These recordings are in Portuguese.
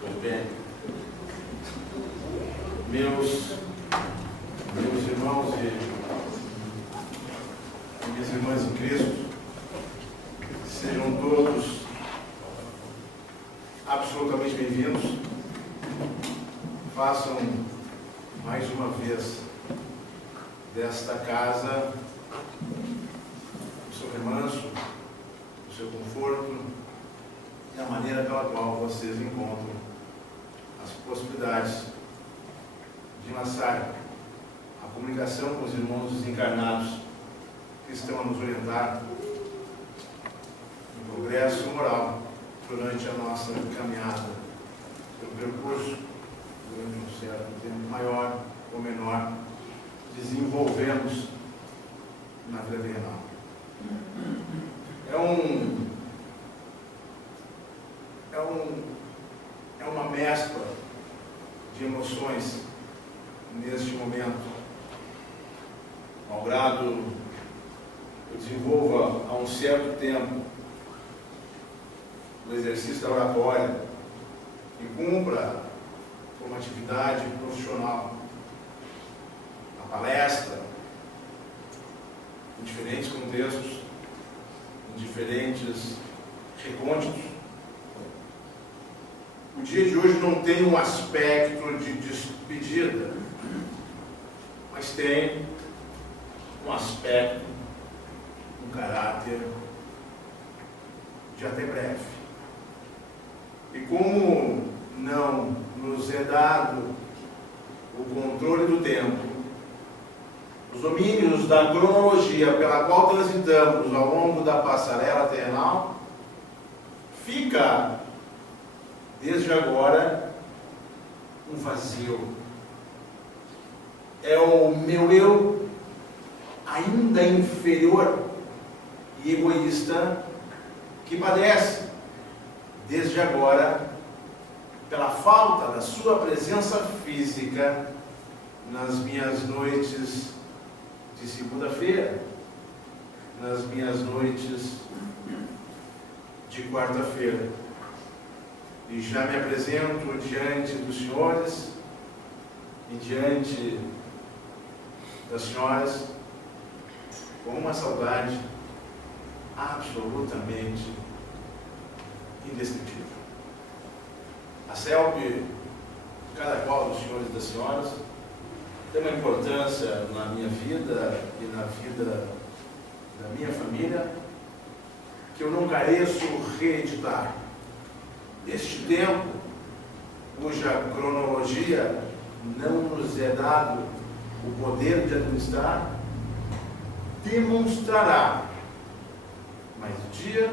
Pois bem, meus irmãos e minhas irmãs em Cristo, sejam todos absolutamente bem-vindos. Façam mais uma vez desta casa o seu remanso, o seu conforto e a maneira pela qual vocês encontram as possibilidades de lançar a comunicação com os irmãos desencarnados que estão a nos orientar no progresso moral durante a nossa caminhada pelo percurso, durante um certo tempo maior ou menor, desenvolvemos na vida terrenal. É uma mescla de emoções neste momento. Ao grado eu desenvolva há um certo tempo o exercício da oratória e cumpra como atividade profissional a palestra em diferentes contextos, em diferentes recônditos. O dia de hoje não tem um aspecto de despedida, mas tem um aspecto, um caráter de até breve. E como não nos é dado o controle do tempo, os domínios da cronologia pela qual transitamos ao longo da passarela terrenal, fica desde agora um vazio. É o meu eu ainda inferior e egoísta que padece desde agora pela falta da sua presença física nas minhas noites de segunda-feira, nas minhas noites de quarta-feira. E já me apresento diante dos senhores e diante das senhoras com uma saudade absolutamente indescritível. A CELP, cada qual dos senhores e das senhoras, tem uma importância na minha vida e na vida da minha família que eu não careço reeditar. Este tempo, cuja cronologia não nos é dado o poder de administrar, demonstrará mais dia,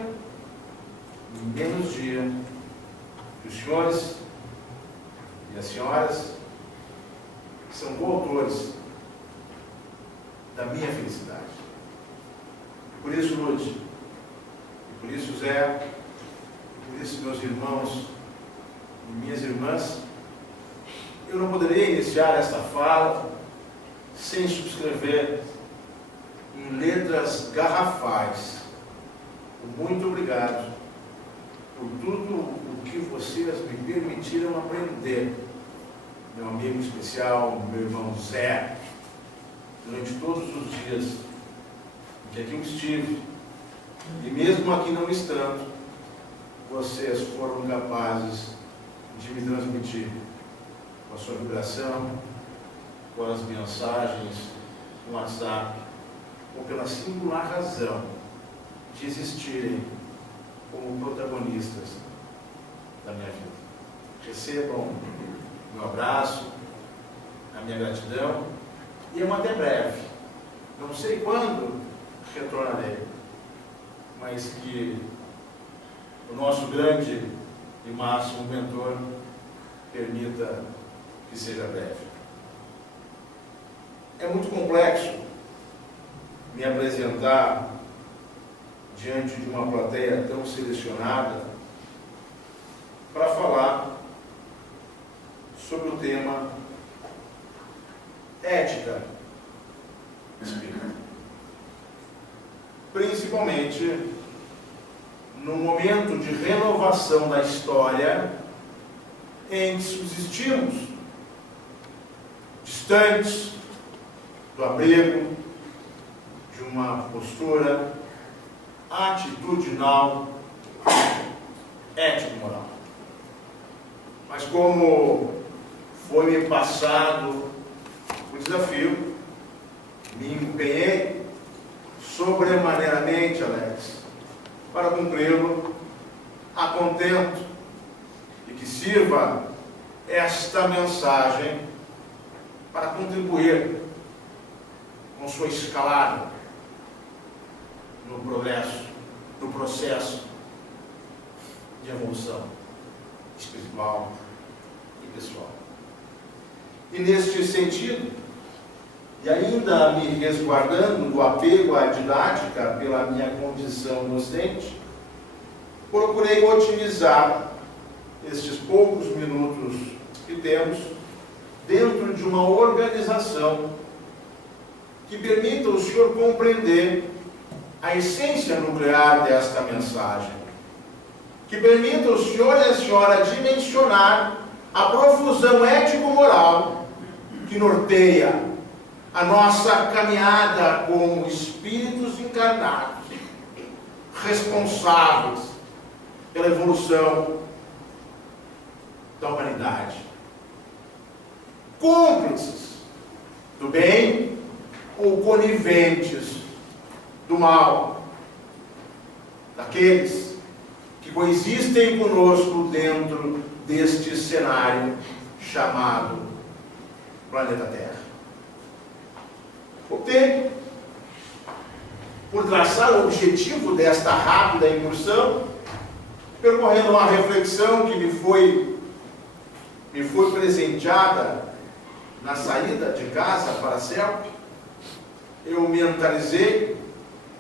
menos dia, que os senhores e as senhoras são coautores da minha felicidade. Por isso, Lute, e por isso, Zé, por isso, meus irmãos e minhas irmãs, eu não poderia iniciar esta fala sem subscrever em letras garrafais o muito obrigado por tudo o que vocês me permitiram aprender, meu amigo especial, meu irmão Zé, durante todos os dias em que aqui eu estive, e mesmo aqui não estando, vocês foram capazes de me transmitir com a sua vibração, com as mensagens no WhatsApp, ou pela singular razão de existirem como protagonistas da minha vida. Recebam meu abraço, a minha gratidão e um até breve. Não sei quando retornarei, mas que o nosso grande e máximo mentor permita que seja breve. É muito complexo me apresentar diante de uma plateia tão selecionada para falar sobre o tema ética espírita. Principalmente no momento de renovação da história em que subsistimos distantes do abrigo, de uma postura atitudinal, ético-moral. Mas como foi-me passado o desafio, me empenhei sobremaneiramente, Alex, para cumpri-lo a contento e que sirva esta mensagem para contribuir com sua escalada no processo de evolução espiritual e pessoal. E neste sentido, e ainda me resguardando do apego à didática pela minha condição docente, procurei otimizar estes poucos minutos que temos dentro de uma organização que permita ao senhor compreender a essência nuclear desta mensagem, que permita ao senhor e a senhora dimensionar a profusão ético-moral que norteia a nossa caminhada como espíritos encarnados, responsáveis pela evolução da humanidade, cúmplices do bem ou coniventes do mal, daqueles que coexistem conosco dentro deste cenário chamado planeta Terra. Optei por traçar o objetivo desta rápida incursão, percorrendo uma reflexão que me foi presenteada na saída de casa para a CELP. Eu mentalizei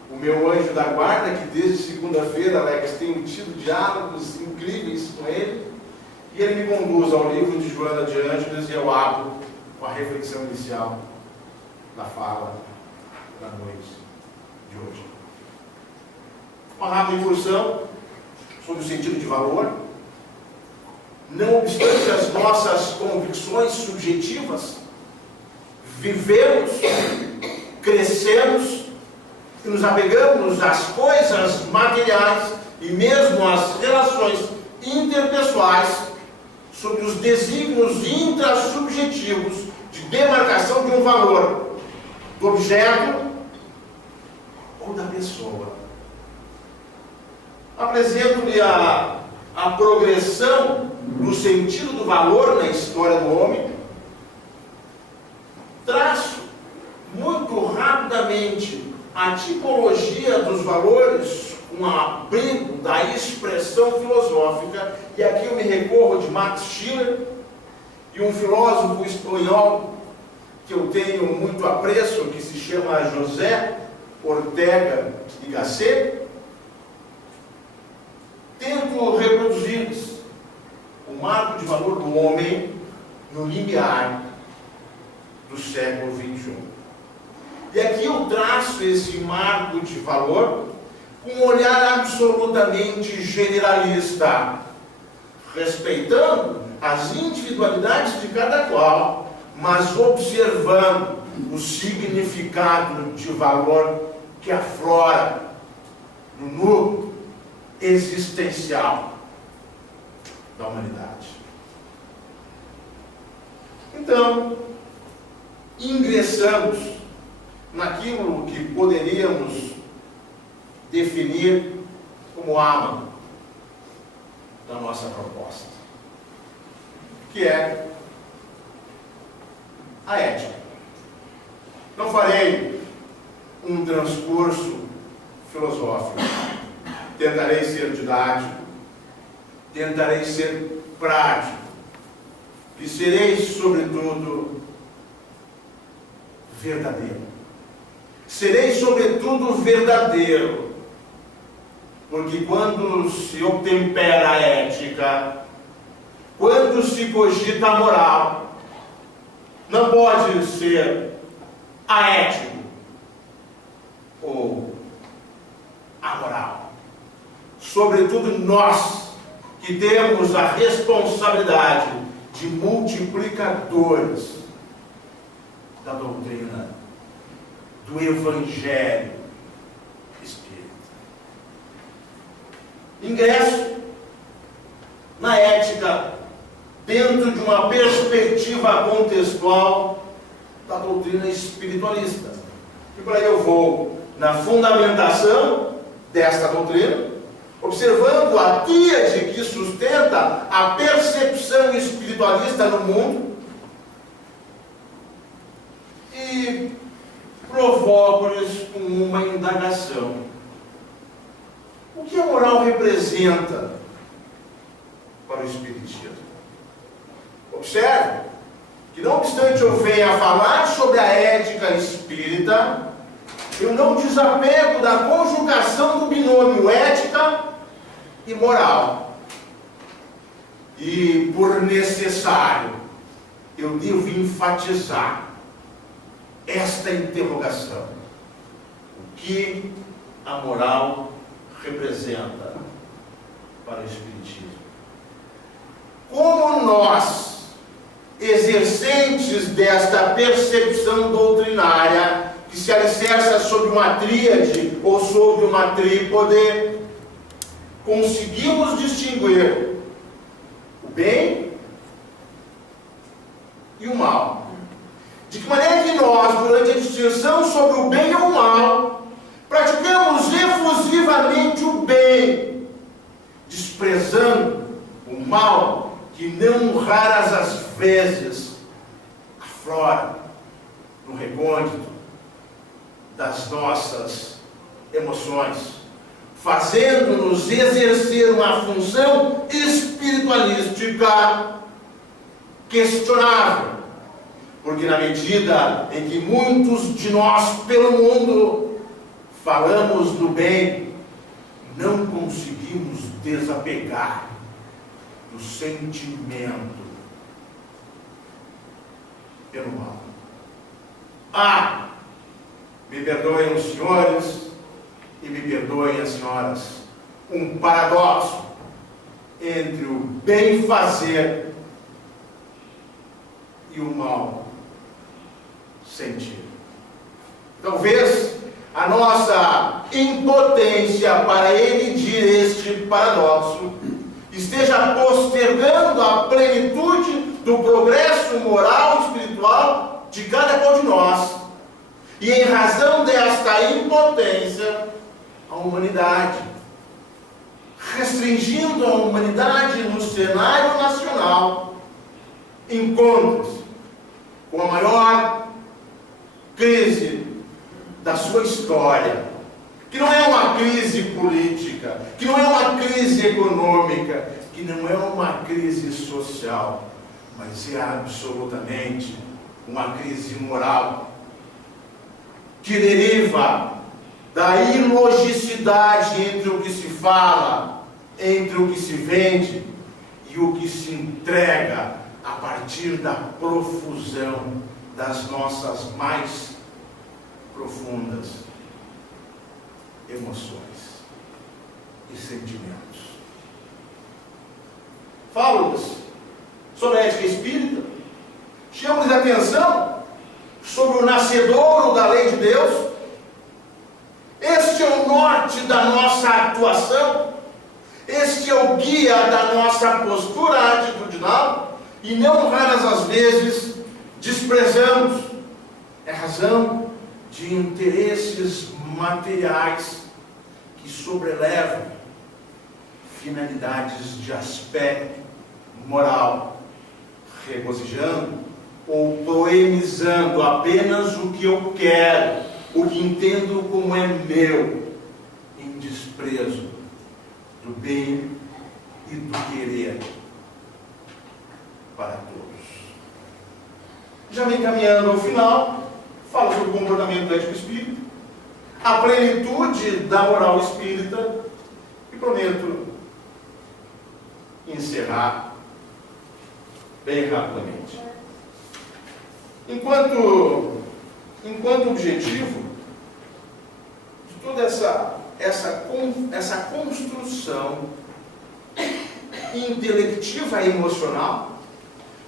o meu anjo da guarda, que desde segunda-feira, Alex, tenho tido diálogos incríveis com ele, e ele me conduz ao livro de Joana de Ângeles, e eu abro com a reflexão inicial da fala da noite de hoje. Uma rápida incursão sobre o sentido de valor. Não obstante as nossas convicções subjetivas, vivemos, crescemos e nos apegamos às coisas materiais e mesmo às relações interpessoais sob os desígnios intrasubjetivos de demarcação de um valor, do objeto ou da pessoa. Apresento-lhe a progressão do sentido do valor na história do homem. Traço muito rapidamente a tipologia dos valores com abrigo da expressão filosófica, e aqui eu me recorro de Max Scheler e um filósofo espanhol que eu tenho muito apreço, que se chama José Ortega y Gasset. Tento reproduzir o marco de valor do homem no limiar do século XXI. E aqui eu traço esse marco de valor com um olhar absolutamente generalista, respeitando as individualidades de cada qual, mas observando o significado de valor que aflora no núcleo existencial da humanidade. Então, ingressamos naquilo que poderíamos definir como âmago da nossa proposta, que é a ética. Não farei um transcurso filosófico, tentarei ser didático, tentarei ser prático, e serei, sobretudo, verdadeiro. Serei, sobretudo, verdadeiro, porque quando se obtempera a ética, quando se cogita a moral, não pode ser aético ou amoral. Sobretudo nós, que temos a responsabilidade de multiplicadores da doutrina do Evangelho Espírita. Ingresso na ética dentro de uma perspectiva contextual da doutrina espiritualista. E por aí eu vou na fundamentação desta doutrina, observando a tríade que sustenta a percepção espiritualista no mundo, e provoco-lhes com uma indagação. O que a moral representa para o Espiritismo? Observe que, não obstante eu venha falar sobre a ética espírita, eu não desapego da conjugação do binômio ética e moral. E, por necessário, eu devo enfatizar esta interrogação: o que a moral representa para o Espiritismo? Como nós, exercentes desta percepção doutrinária, que se alicerça sobre uma tríade ou sobre uma trípode, conseguimos distinguir o bem e o mal? De que maneira que nós, durante a distinção sobre o bem e o mal, praticamos efusivamente o bem, desprezando o mal que não raras as vezes aflora no recôndito das nossas emoções, fazendo-nos exercer uma função espiritualística questionável, porque na medida em que muitos de nós pelo mundo falamos do bem, não conseguimos desapegar do sentimento pelo mal. Me perdoem os senhores e me perdoem as senhoras, um paradoxo entre o bem fazer e o mal sentir. Talvez a nossa impotência para elidir este paradoxo esteja postergando a plenitude do progresso moral e espiritual de cada qual de nós. E em razão desta impotência, a humanidade, restringindo a humanidade no cenário nacional, encontra-se com a maior crise da sua história, que não é uma crise política, que não é uma crise econômica, que não é uma crise social, mas é absolutamente uma crise moral, que deriva da ilogicidade entre o que se fala, entre o que se vende e o que se entrega a partir da profusão das nossas mais profundas emoções e sentimentos. Falo-lhes sobre a ética espírita, chamo-lhes a atenção sobre o nascedouro da lei de Deus. Este é o norte da nossa atuação, este é o guia da nossa postura atitudinal, e não raras as vezes desprezamos, é razão de interesses materiais que sobrelevam finalidades de aspecto moral, regozijando ou poemizando apenas o que eu quero, o que entendo como é meu, em desprezo do bem e do querer para todos. Já me encaminhando ao final, falo sobre o comportamento ético espírita, a plenitude da moral espírita, e prometo encerrar bem rapidamente. Enquanto objetivo de toda essa construção intelectiva e emocional,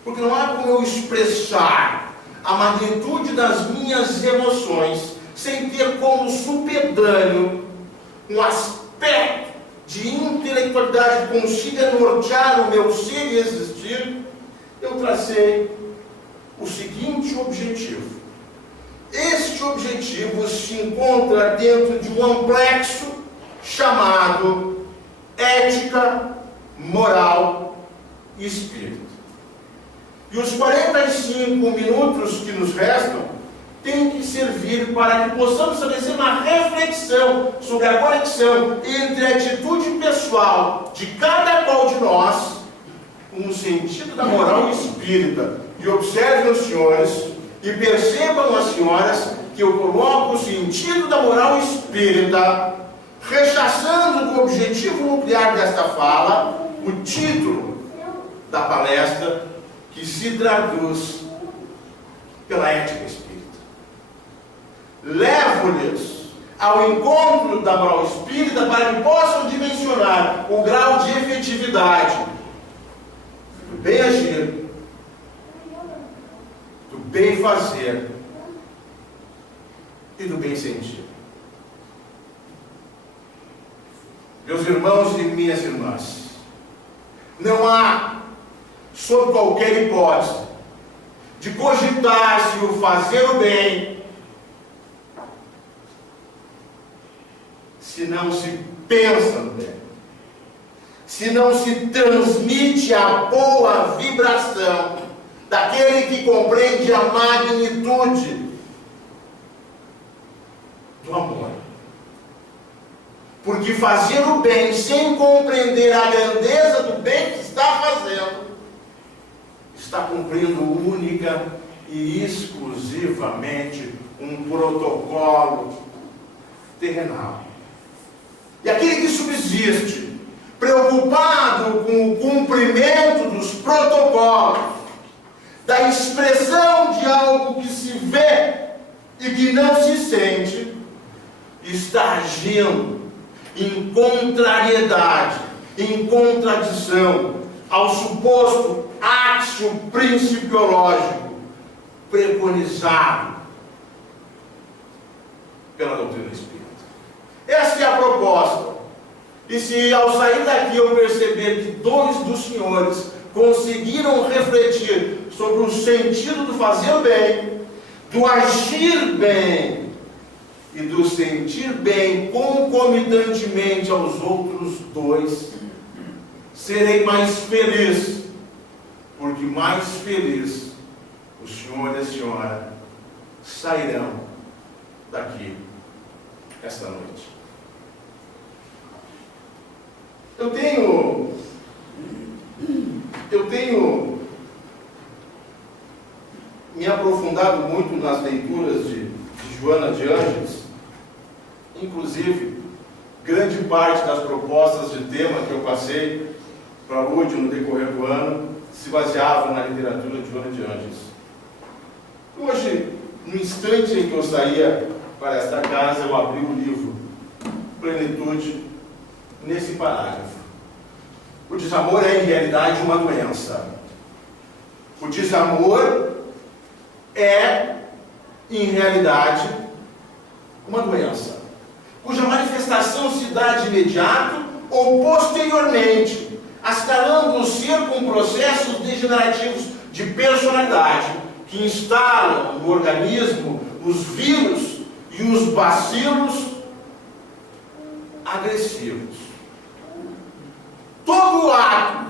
Porque não há como eu expressar a magnitude das minhas emoções sem ter como supedâneo um aspecto de intelectualidade que consiga nortear o meu ser e existir. Eu tracei o seguinte objetivo. Este objetivo se encontra dentro de um amplexo chamado ética, moral e espírito. E os 45 minutos que nos restam têm que servir para que possamos estabelecer uma reflexão sobre a conexão entre a atitude pessoal de cada qual de nós com o sentido da moral espírita. E observem os senhores e percebam as senhoras que eu coloco o sentido da moral espírita, rechaçando o objetivo nuclear desta fala, o título da palestra, que se traduz pela ética espírita. Levo-lhes ao encontro da moral espírita para que possam dimensionar o grau de efetividade do bem agir, do bem fazer e do bem sentir. Meus irmãos e minhas irmãs, não há, sob qualquer hipótese, de cogitar-se o fazer o bem se não se pensa no bem, se não se transmite a boa vibração daquele que compreende a magnitude do amor. Porque fazer o bem sem compreender a grandeza do bem que está fazendo, está cumprindo única e exclusivamente um protocolo terrenal. E aquele que subsiste, preocupado com o cumprimento dos protocolos, da expressão de algo que se vê e que não se sente, está agindo em contrariedade, em contradição ao suposto áxio principiológico preconizado pela doutrina espírita. Essa é a proposta. E se ao sair daqui eu perceber que dois dos senhores conseguiram refletir sobre o sentido do fazer o bem, do agir bem e do sentir bem concomitantemente aos outros dois, serei mais feliz, porque mais feliz o senhor e a senhora sairão daqui esta noite. Eu tenho me aprofundado muito nas leituras de Joana de Ângeles. Inclusive, grande parte das propostas de tema que eu passei para a Lúdio no decorrer do ano se baseava na literatura de Joana de Ângeles. Hoje, no instante em que eu saía para esta casa, eu abri o livro Plenitude nesse parágrafo. O desamor é, em realidade, uma doença. O desamor é, em realidade, uma doença, cuja manifestação se dá de imediato ou posteriormente, assinalando o ser com processos degenerativos de personalidade que instalam no organismo os vírus e os bacilos agressivos. Todo ato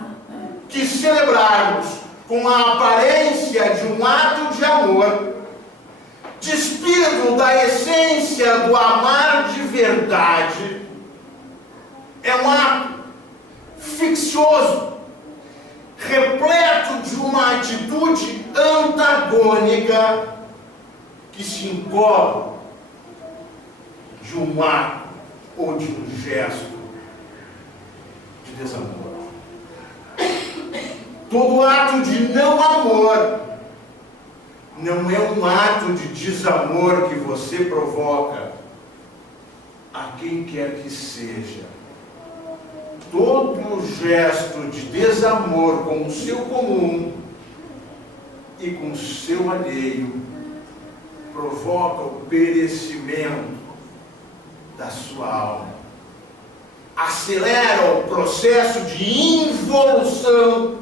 que celebrarmos com a aparência de um ato de amor, despido da essência do amar de verdade, é um ato ficcioso, repleto de uma atitude antagônica que se encobre de um ato ou de um gesto de desamor. Todo ato de não amor não é um ato de desamor que você provoca a quem quer que seja. Todo gesto de desamor com o seu comum e com seu alheio provoca o perecimento da sua alma, acelera o processo de involução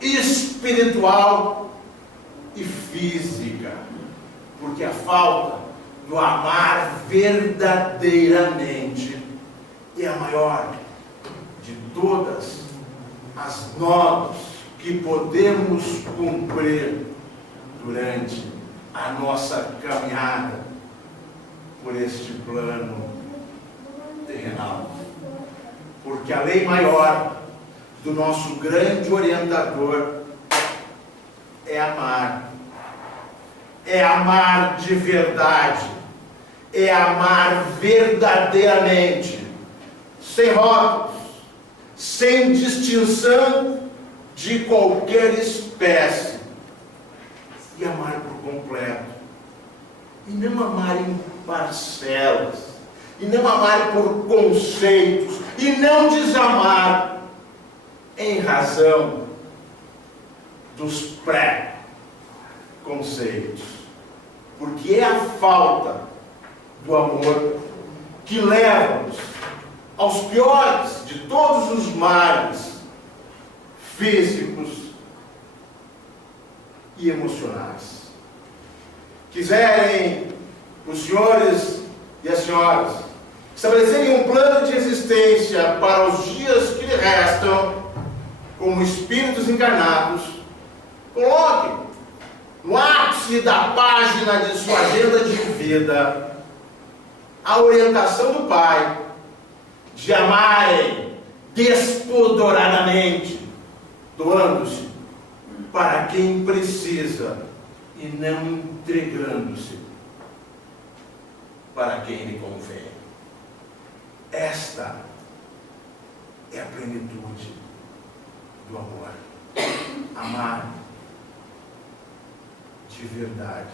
espiritual e física, porque a falta do amar verdadeiramente é a maior de todas as normas que podemos cumprir durante a nossa caminhada por este plano terrenal. Porque a lei maior do nosso grande orientador é amar. É amar de verdade. É amar verdadeiramente, sem rótulos, sem distinção de qualquer espécie. E amar por completo. E não amar em parcelas. E não amar por conceitos. E não desamar em razão dos pré-conceitos. Porque é a falta do amor que leva-nos aos piores de todos os males físicos e emocionais. Quiserem os senhores e as senhoras estabelecerem um plano de existência para os dias que lhe restam, como espíritos encarnados, coloquem no ápice da página de sua agenda de vida a orientação do Pai de amarem despodoradamente, doando-se para quem precisa e não entregando-se para quem lhe convém. Esta é a plenitude do amor. Amar de verdade,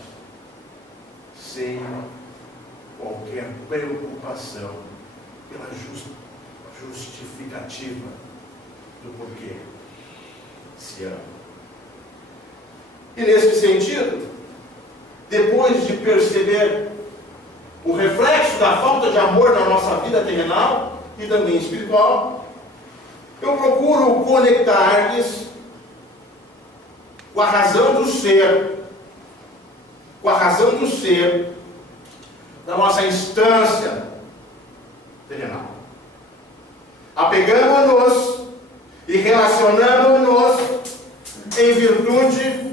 sem qualquer preocupação pela justificativa do porquê se ama. E nesse sentido, depois de perceber o reflexo da falta de amor na nossa vida terrenal e também espiritual, eu procuro conectar-lhes com a razão do ser, da nossa instância terrenal, apegando-nos e relacionando-nos em virtude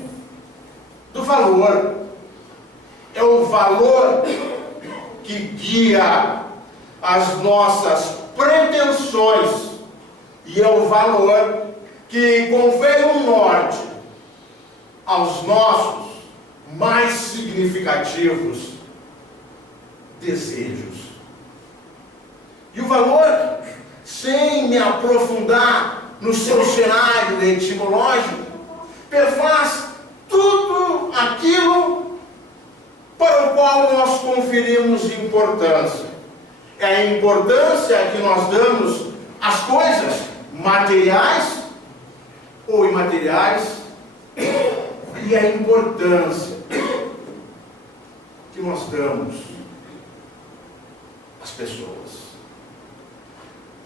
do valor. É o valor que guia as nossas pretensões e é o valor que confere um norte aos nossos mais significativos desejos. E o valor, sem me aprofundar no seu cenário etimológico, perfaz tudo aquilo para o qual nós conferimos importância. É a importância que nós damos às coisas materiais ou imateriais e a importância que nós damos às pessoas.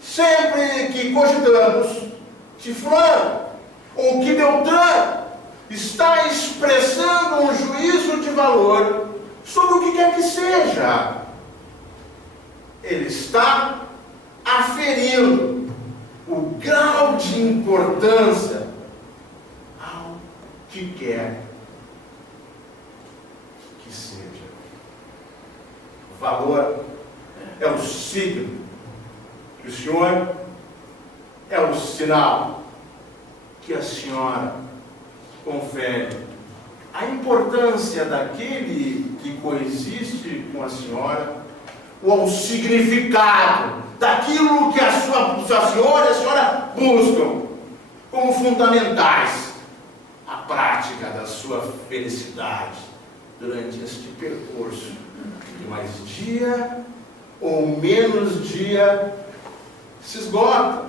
Sempre que cogitamos que fulano ou que Beltrano está expressando um juízo de valor sobre o que quer que seja, ele está aferindo o grau de importância ao que quer que seja. Valor é o signo que o senhor, é o sinal que a senhora confere. A importância daquele que coexiste com a senhora, ou ao significado daquilo que a senhora e a senhora buscam como fundamentais à prática da sua felicidade durante este percurso que mais dia ou menos dia se esgota,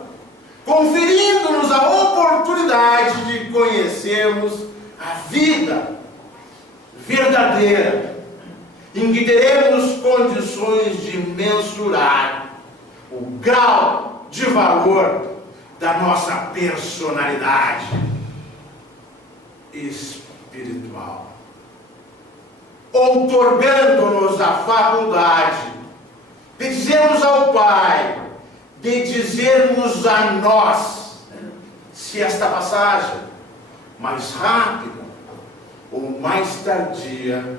conferindo-nos a oportunidade de conhecermos a vida verdadeira, em que teremos condições de mensurar o grau de valor da nossa personalidade espiritual, outorgando-nos a faculdade de dizermos ao Pai, de dizermos a nós, se esta passagem mais rápida ou mais tardia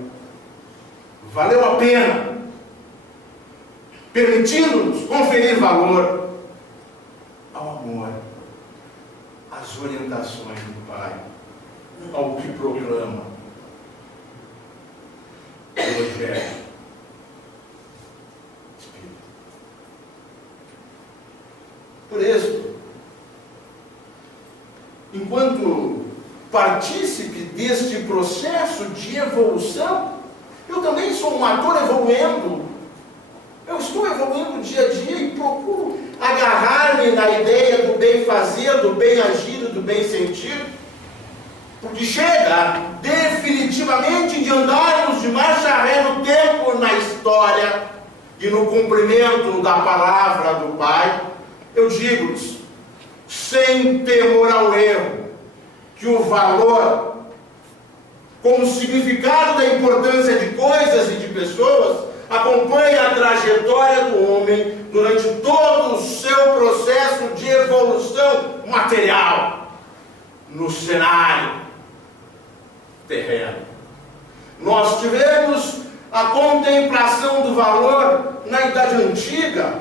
valeu a pena, permitindo-nos conferir valor ao amor, às orientações do Pai, ao que proclama o Evangelho Espírita. Por isso, enquanto partícipe deste processo de evolução, eu também sou um ator evoluindo. Eu estou evoluindo dia a dia e procuro agarrar-me na ideia do bem fazer, do bem agir, do bem sentir, porque chega definitivamente de andarmos de marcha ré no tempo, na história e no cumprimento da palavra do Pai. Eu digo-lhes, sem temor ao erro, que o valor, como significado da importância de coisas e de pessoas, acompanha a trajetória do homem durante todo o seu processo de evolução material no cenário terreno. Nós tivemos a contemplação do valor na Idade Antiga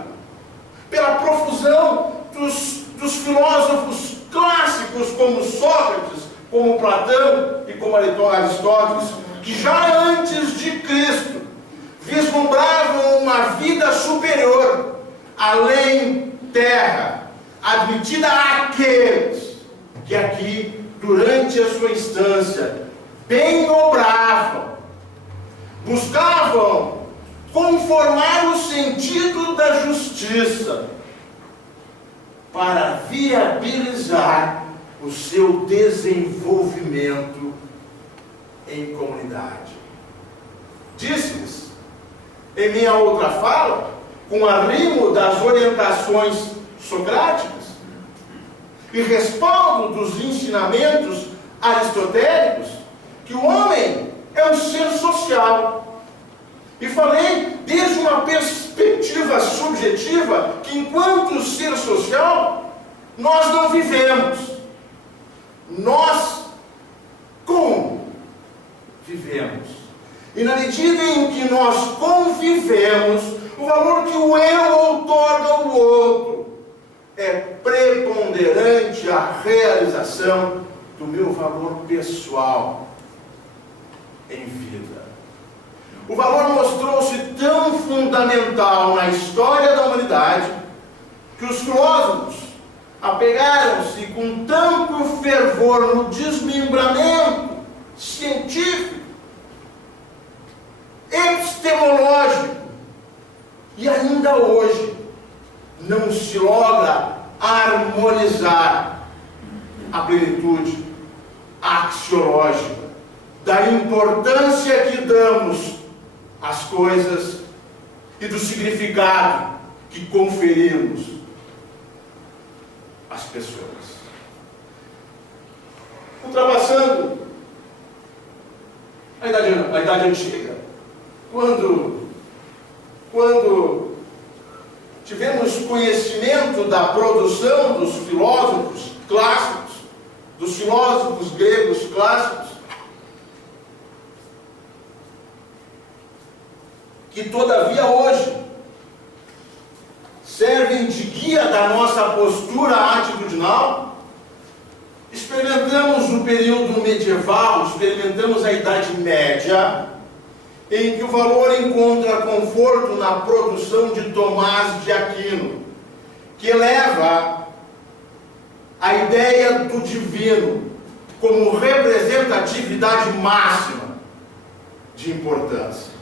pela profusão dos filósofos clássicos como Sócrates, como Platão e como Aristóteles, que já antes de Cristo vislumbravam uma vida superior, além terra, admitida àqueles que aqui, durante a sua instância, bem obravam, buscavam conformar o sentido da justiça para viabilizar o seu desenvolvimento em comunidade. Disse-lhes, em minha outra fala, com arrimo das orientações socráticas e respaldo dos ensinamentos aristotélicos, que o homem é um ser social. E falei desde uma perspectiva subjetiva que, enquanto ser social, nós não vivemos. Nós convivemos. E na medida em que nós convivemos, o valor que o eu outorga ao outro é preponderante à realização do meu valor pessoal em vida. O valor mostrou-se tão fundamental na história da humanidade que os filósofos apegaram-se com tanto fervor no desmembramento científico, epistemológico, e ainda hoje não se logra harmonizar a plenitude axiológica da importância que damos às coisas e do significado que conferimos às pessoas. Ultrapassando a idade antiga, quando tivemos conhecimento da produção dos filósofos clássicos, dos filósofos gregos clássicos, que todavia hoje servem de guia da nossa postura atitudinal, experimentamos o período medieval, experimentamos a Idade Média, em que o valor encontra conforto na produção de Tomás de Aquino, que eleva a ideia do divino como representatividade máxima de importância.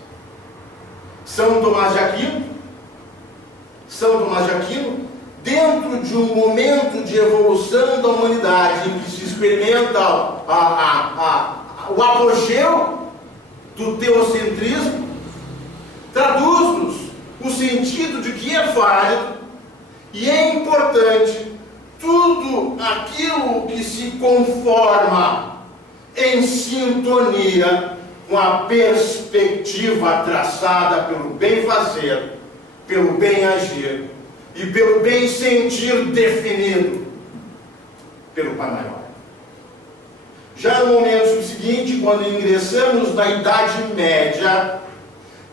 São Tomás de Aquino dentro de um momento de evolução da humanidade, em que se experimenta o apogeu do teocentrismo, traduz-nos o sentido de que é válido e é importante tudo aquilo que se conforma em sintonia com a perspectiva traçada pelo bem fazer, pelo bem agir e pelo bem sentir definido pelo Pai Maior. Já no momento subseguinte, quando ingressamos na Idade Média,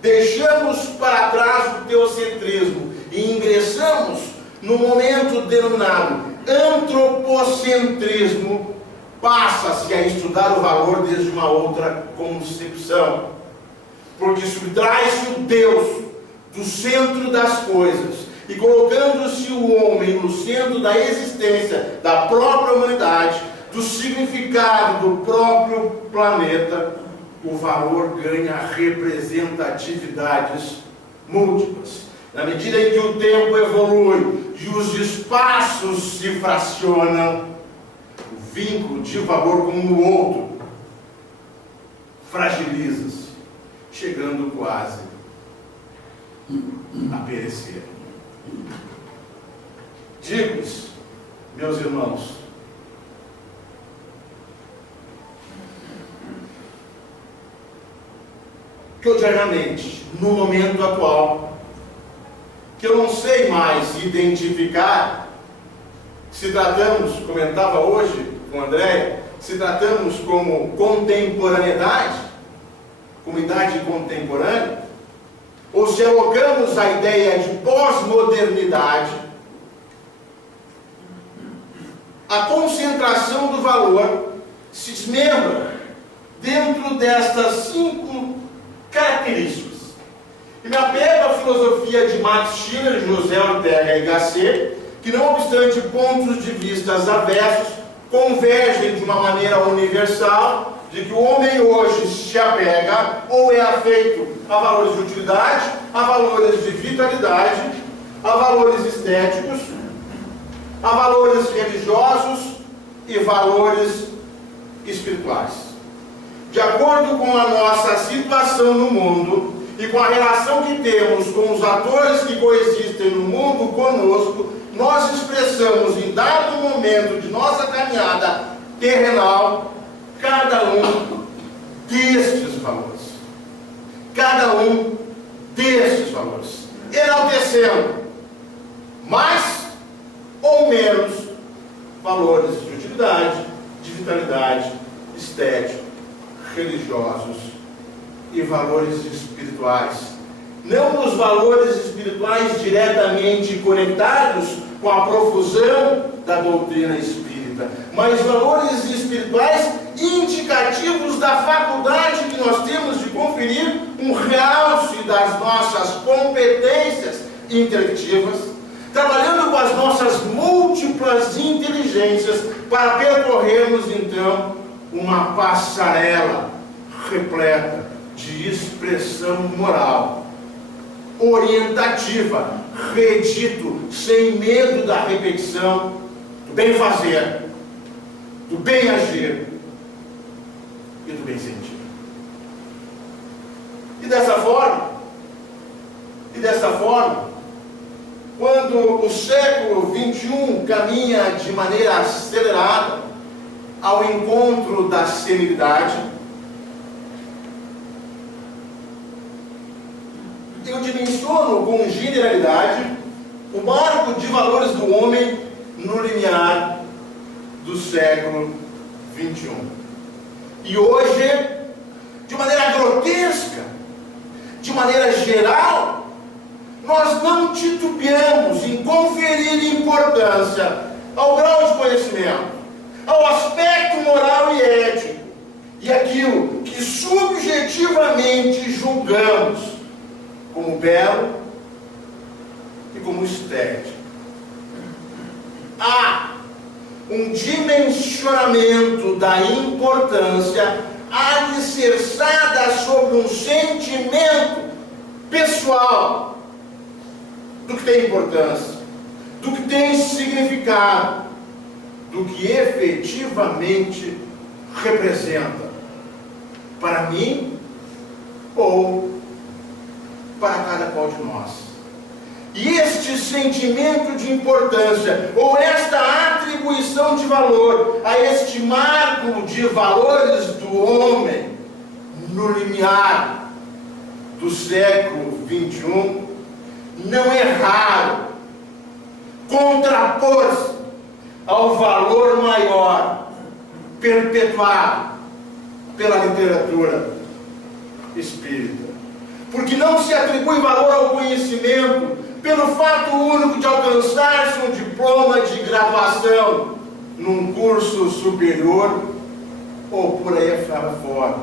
deixamos para trás o teocentrismo e ingressamos no momento denominado antropocentrismo, passa-se a estudar o valor desde uma outra concepção, porque subtrai-se o Deus do centro das coisas e colocando-se o homem no centro da existência da própria humanidade, do significado do próprio planeta, o valor ganha representatividades múltiplas. Na medida em que o tempo evolui e os espaços se fracionam, o vínculo de valor com o outro fragiliza-se, chegando quase a perecer. Digo-lhes, meus irmãos, cotidianamente, no momento atual, que eu não sei mais identificar, se tratamos, comentava hoje com o André, se tratamos como contemporaneidade, como idade contemporânea, ou se alocamos a ideia de pós-modernidade, a concentração do valor se desmembra dentro destas 5 características. E me apego à filosofia de Max Scheler, José Ortega y Gasset, que não obstante pontos de vista aversos, convergem de uma maneira universal, de que o homem hoje se apega ou é afeito a valores de utilidade, a valores de vitalidade, a valores estéticos, a valores religiosos e valores espirituais. De acordo com a nossa situação no mundo e com a relação que temos com os atores que coexistem no mundo conosco, nós expressamos em dado momento de nossa caminhada terrenal cada um destes valores. Cada um destes valores. Enaltecendo mais ou menos valores de utilidade, de vitalidade, estético, religiosos e valores espirituais. Não os valores espirituais diretamente conectados com a profusão da doutrina espírita, mas valores espirituais indicativos da faculdade que nós temos de conferir um realce das nossas competências intelectivas, trabalhando com as nossas múltiplas inteligências para percorrermos então uma passarela repleta de expressão moral, orientativa, redito, sem medo da repetição, do bem fazer, do bem agir e do bem sentir. E dessa forma, quando o século XXI caminha de maneira acelerada ao encontro da senilidade, eu dimensiono com generalidade o marco de valores do homem no limiar do século XXI. E hoje, de maneira grotesca, de maneira geral, nós não titubeamos em conferir importância ao grau de conhecimento, ao aspecto moral e ético, e aquilo que subjetivamente julgamos como belo e como estético. Há um dimensionamento da importância alicerçada sobre um sentimento pessoal do que tem importância, do que tem significado, do que efetivamente representa para mim ou para cada qual de nós. E este sentimento de importância, ou esta atribuição de valor a este marco de valores do homem no limiar do século XXI, não é raro contrapor-se ao valor maior perpetuado pela literatura espírita. Porque não se atribui valor ao conhecimento pelo fato único de alcançar-se um diploma de graduação num curso superior ou por aí fora.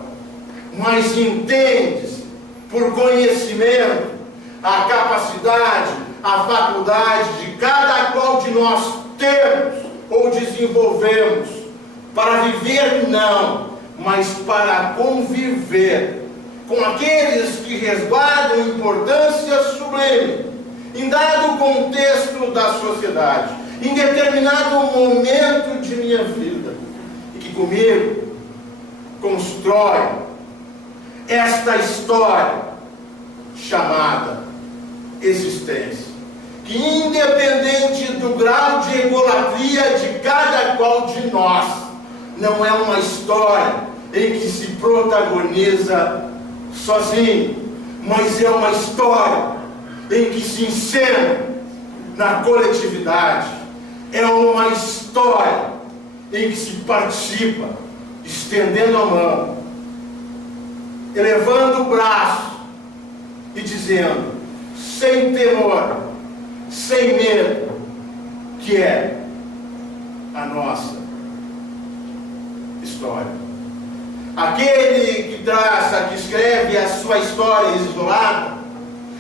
Mas entende-se por conhecimento a capacidade, a faculdade de cada qual de nós temos ou desenvolvemos para viver, não, mas para conviver com aqueles que resguardam importância sublime em dado contexto da sociedade, em determinado momento de minha vida, e que comigo constrói esta história chamada existência, que independente do grau de egolatria de cada qual de nós, não é uma história em que se protagoniza sozinho, mas é uma história em que se encena na coletividade, é uma história em que se participa, estendendo a mão, elevando o braço e dizendo, sem temor, sem medo, que é a nossa história. Aquele que traça, que escreve a sua história isolada,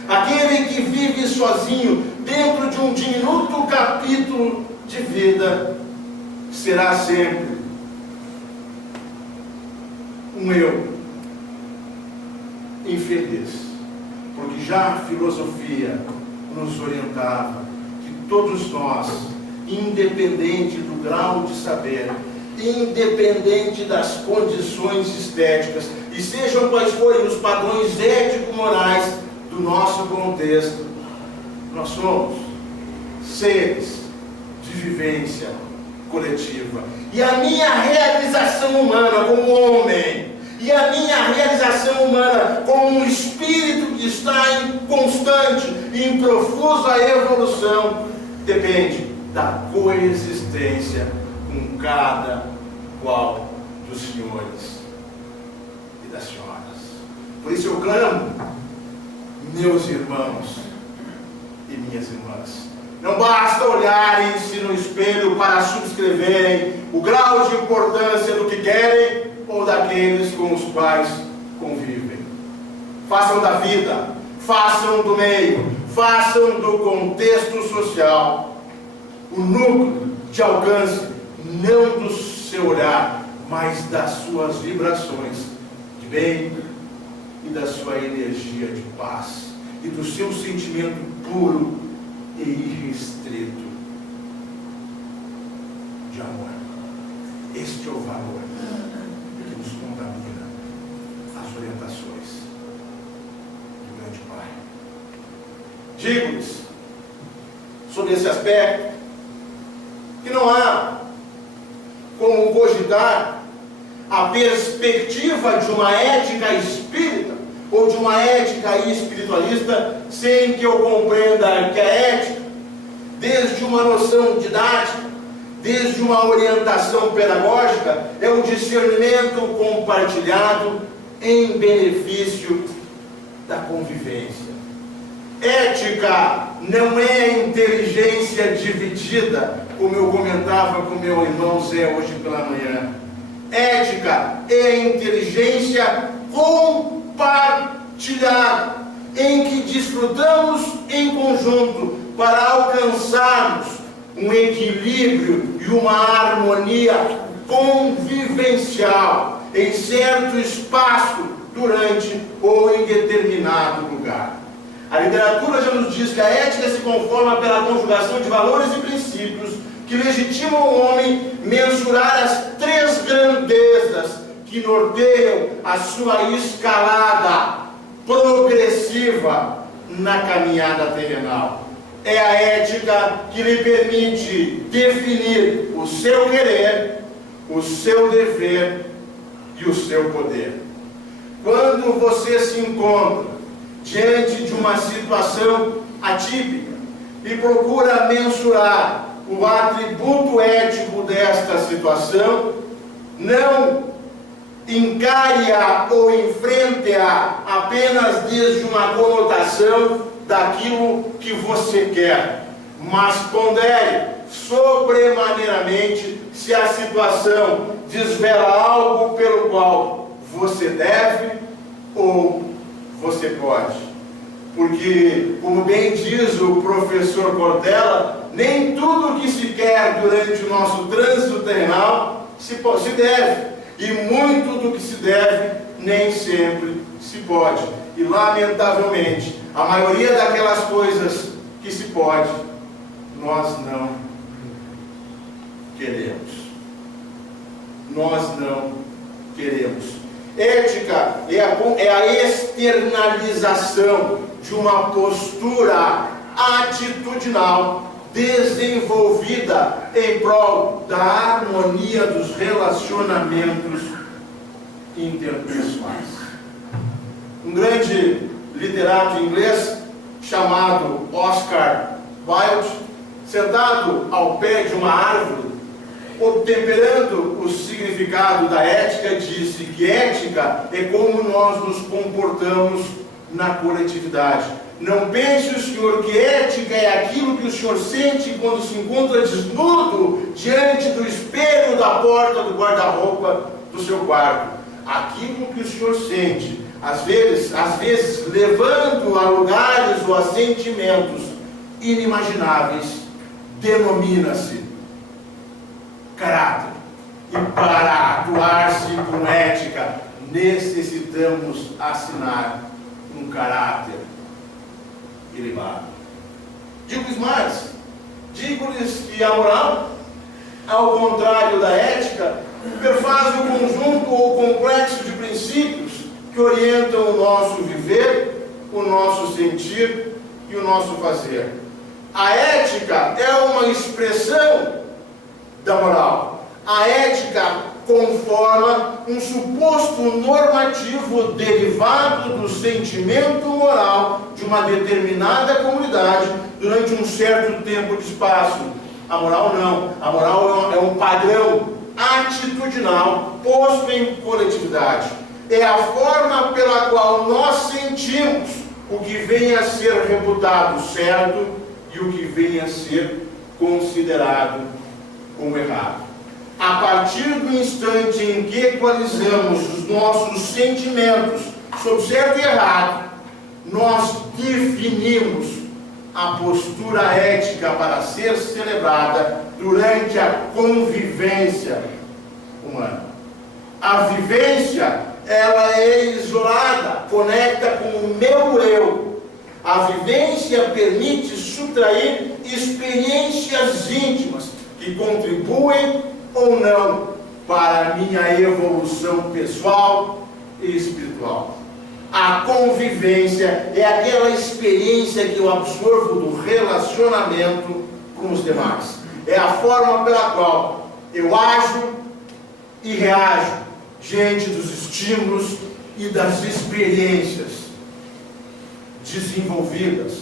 aquele que vive sozinho dentro de um diminuto capítulo de vida, será sempre um eu infeliz, porque já a filosofia nos orientava que todos nós, independente do grau de saber, independente das condições estéticas, e sejam quais forem os padrões ético-morais do nosso contexto, nós somos seres de vivência coletiva. E a minha realização humana como homem, e a minha realização humana como um espírito que está em constante e em profusa evolução, depende da coexistência com cada qual dos senhores e das senhoras. Por isso eu clamo, meus irmãos e minhas irmãs, não basta olharem-se no espelho para subscreverem o grau de importância do que querem ou daqueles com os quais convivem. Façam da vida, façam do meio, façam do contexto social o núcleo de alcance, não do seu olhar, mas das suas vibrações de bem e da sua energia de paz e do seu sentimento puro e irrestrito de amor. Este é o valor que nos contamina as orientações do grande Pai. Digo-lhes sobre esse aspecto que não há como cogitar a perspectiva de uma ética espírita ou de uma ética espiritualista sem que eu compreenda que a ética, desde uma noção didática, desde uma orientação pedagógica, é o discernimento compartilhado em benefício da convivência. Ética não é inteligência dividida, como eu comentava com meu irmão Zé hoje pela manhã. Ética é inteligência compartilhada, em que desfrutamos em conjunto para alcançarmos um equilíbrio e uma harmonia convivencial em certo espaço, durante ou em determinado lugar. A literatura já nos diz que a ética se conforma pela conjugação de valores e princípios que legitimam o homem mensurar as 3 grandezas que norteiam a sua escalada progressiva na caminhada terrenal. É a ética que lhe permite definir o seu querer, o seu dever e o seu poder. Quando você se encontra diante de uma situação atípica e procura mensurar o atributo ético desta situação, não encare-a ou enfrente-a apenas desde uma conotação daquilo que você quer, mas pondere sobremaneiramente se a situação desvela algo pelo qual você deve ou você pode. Porque, como bem diz o professor Cortella, nem tudo que se quer durante o nosso trânsito terrenal se deve. E muito do que se deve nem sempre se pode. E, lamentavelmente, a maioria daquelas coisas que se pode, nós não queremos. Nós não queremos. Ética é a externalização de uma postura atitudinal desenvolvida em prol da harmonia dos relacionamentos interpessoais. Um grande literato inglês chamado Oscar Wilde, sentado ao pé de uma árvore, obtemperando o significado da ética, disse que ética é como nós nos comportamos na coletividade. Não pense o senhor que ética é aquilo que o senhor sente quando se encontra desnudo diante do espelho da porta do guarda-roupa do seu quarto. Aquilo que o senhor sente, às vezes levando a lugares ou a sentimentos inimagináveis, denomina-se caráter. E para atuar-se com ética, necessitamos assinar um caráter elevado. Digo-lhes mais, digo-lhes que a moral, ao contrário da ética, perfaz o conjunto ou complexo de princípios que orientam o nosso viver, o nosso sentir e o nosso fazer. A ética é uma expressão da moral. A ética conforma um suposto normativo derivado do sentimento moral de uma determinada comunidade durante um certo tempo de espaço. A moral não. A moral é um padrão atitudinal posto em coletividade. É a forma pela qual nós sentimos o que vem a ser reputado certo e o que vem a ser considerado como errado. A partir do instante em que equalizamos os nossos sentimentos sobre certo e errado, nós definimos a postura ética para ser celebrada durante a convivência humana. A vivência, ela é isolada, conecta com o meu eu. A vivência permite subtrair experiências íntimas que contribuem ou não para a minha evolução pessoal e espiritual. A convivência é aquela experiência que eu absorvo do relacionamento com os demais. É a forma pela qual eu ajo e reajo diante dos estímulos e das experiências desenvolvidas,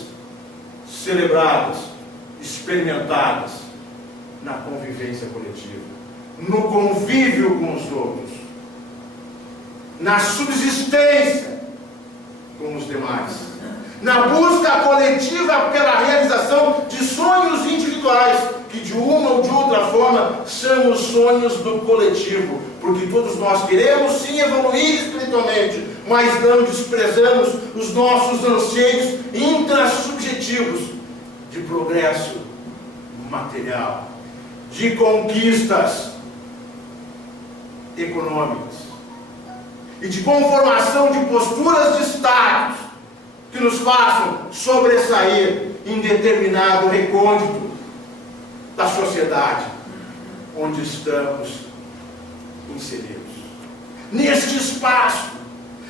celebradas, experimentadas na convivência coletiva, no convívio com os outros, na subsistência com os demais, na busca coletiva pela realização de sonhos individuais, que de uma ou de outra forma são os sonhos do coletivo, porque todos nós queremos sim evoluir espiritualmente, mas não desprezamos os nossos anseios intrasubjetivos de progresso material, de conquistas econômicas e de conformação de posturas de status que nos façam sobressair em determinado recôndito da sociedade onde estamos inseridos. Neste espaço,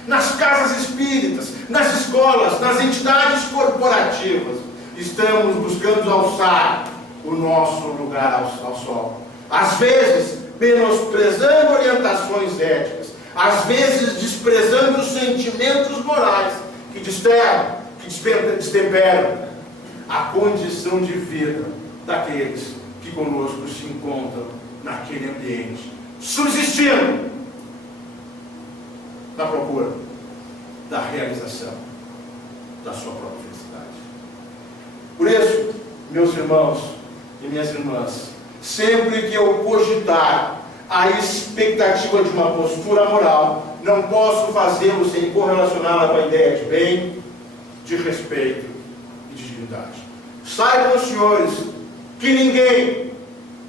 nas casas espíritas, nas escolas, nas entidades corporativas, estamos buscando alçar o nosso lugar ao sol. Às vezes, menosprezando orientações éticas, às vezes desprezando os sentimentos morais que destemperam a condição de vida daqueles que conosco se encontram naquele ambiente, subsistindo na procura da realização da sua própria felicidade. Por isso, meus irmãos e minhas irmãs, sempre que eu cogitar a expectativa de uma postura moral, não posso fazê-lo sem correlacioná-la com a ideia de bem, de respeito e de dignidade. Saibam, senhores, que ninguém,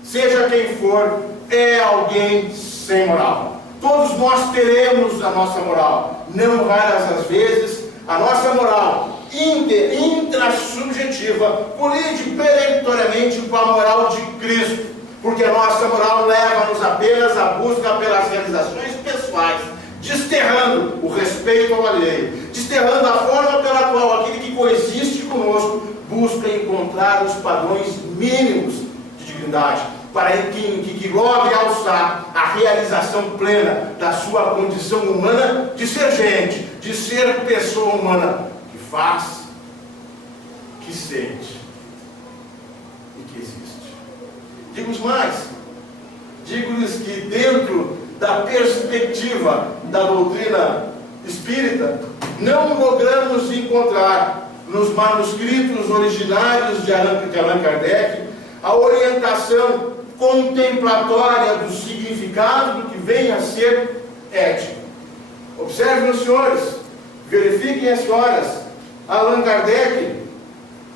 seja quem for, é alguém sem moral. Todos nós teremos a nossa moral. Não raras as vezes, a nossa moral intrasubjetiva colide peremptoriamente com a moral de Cristo, porque a nossa moral leva-nos apenas à busca pelas realizações pessoais, desterrando o respeito ao alheio, desterrando a forma pela qual aquele que coexiste conosco busca encontrar os padrões mínimos de dignidade, para que logre alçar a realização plena da sua condição humana de ser gente, de ser pessoa humana, que faz, que sente e que existe. Digo-lhes mais, digo-lhes que dentro da perspectiva da doutrina espírita, não logramos encontrar nos manuscritos originários de Allan Kardec a orientação contemplatória do significado do que vem a ser ética. Observem os senhores, verifiquem as senhoras, Allan Kardec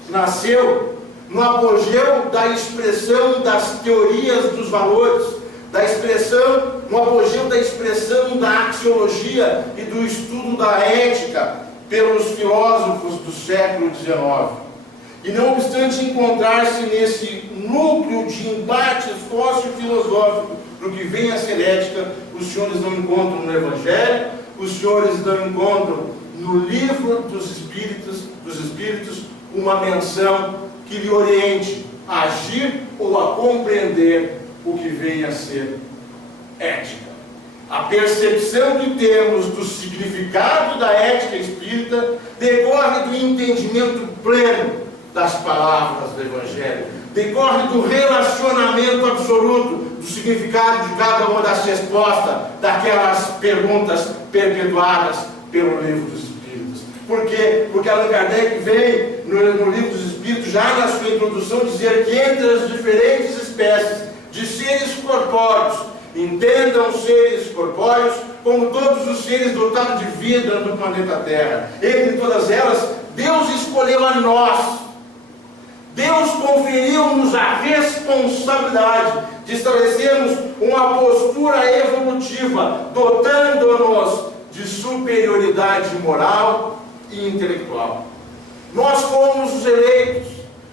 nasceu no apogeu da expressão das teorias dos valores, no apogeu da expressão da axiologia e do estudo da ética pelos filósofos do século XIX. E não obstante encontrar-se nesse núcleo de embate sócio-filosófico do que vem a ser ética, os senhores não encontram no Evangelho, os senhores não encontram no livro dos Espíritos uma menção que lhe oriente a agir ou a compreender o que vem a ser ética. A percepção que temos do significado da ética espírita decorre do entendimento pleno das palavras do Evangelho, decorre do relacionamento absoluto do significado de cada uma das respostas daquelas perguntas perpetuadas pelo livro dos Espíritos. Por quê? Porque Allan Kardec vem no livro dos Espíritos, já na sua introdução, dizer que entre as diferentes espécies de seres corpóreos, entendam seres corpóreos como todos os seres dotados de vida no planeta Terra. Entre todas elas, Deus escolheu a nós. Deus conferiu-nos a responsabilidade de estabelecermos uma postura evolutiva, dotando-nos de superioridade moral e intelectual. Nós fomos os eleitos,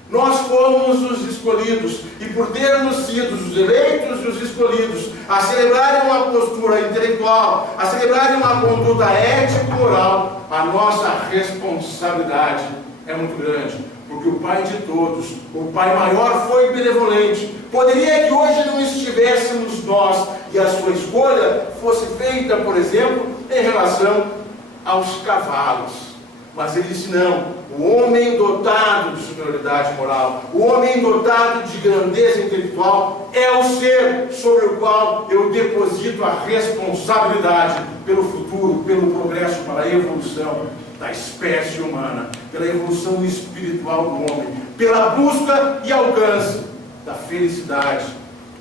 nós fomos os escolhidos, e por termos sido os eleitos e os escolhidos a celebrarem uma postura intelectual, a celebrarem uma conduta ética e moral, a nossa responsabilidade é muito grande. Porque o Pai de todos, o Pai maior, foi benevolente. Poderia que hoje não estivéssemos nós e a sua escolha fosse feita, por exemplo, em relação aos cavalos. Mas ele disse não, o homem dotado de superioridade moral, o homem dotado de grandeza intelectual é o ser sobre o qual eu deposito a responsabilidade pelo futuro, pelo progresso, para a evolução da espécie humana, pela evolução espiritual do homem, pela busca e alcance da felicidade,